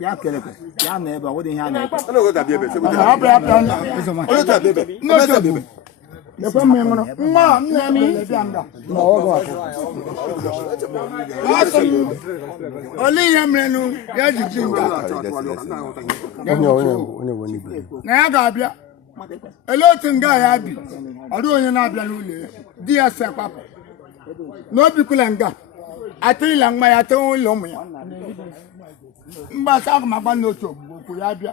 Ya kele ko ya na eba wo de ya na no go da bebe se go da o ta bebe no ta bebe le ko me ngono ma na mi le bianga no o go oli ya mrenu ya jijinga woni bi na ya ga bia elotu nga ya bi odu onye na abia n'ule di ya se papa no bi kula nga atila ngma ya to lo mu ya mba sa ma gba no to ko ya bia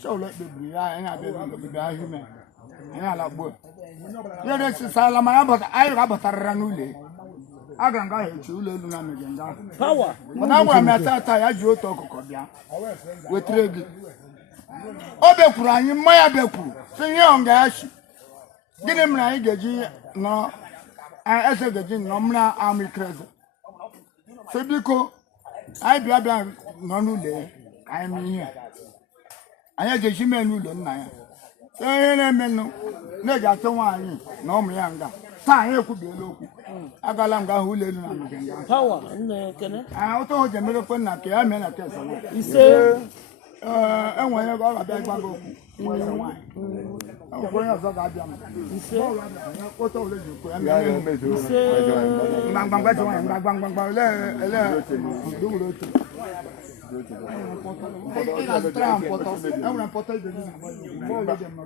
so lo be ya en abia bi ba hume en ala gbo ye de si sala ma ya bota ayi ga bota n'ule aga nga he chi ule lu na me nga power na gwa me tata ya ji oto okoko bia wetre gi obe kwuru anyị mmanya bekwuru si ihe ọ ga-achi gịnị mere anyị ga-eji nọ eze ga-eji nọ mra amikreze si biko anyị bịa nọ n'ụlọ ya anyị mee ihe anyị ga-eji mee n'ụlọ nna ya si ihe na-emenụ na-eji atụ nwaanyị na ụmụ ya nga taa anyị ekwubiela okwu agala m ga-ahụ ụlọ elu na amịga nga power nne kene ụtọ o ji emegekwe nna ka ya mee na kesa ise enwere ego ọ ga-abịa ịgwa gị okwu nwere nwaanyị onye ọzọ ga-abịa m otu ole ji okwu ya mgbamgbam gwa nwaanyị mgbamgbam ele dowere otu ị ga-azụtara mpọtọ enwere mpọtọ ibe gị mgbe ole dị mma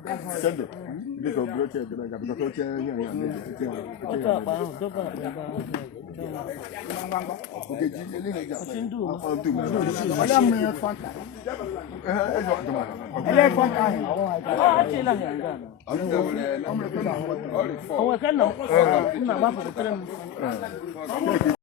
Ọ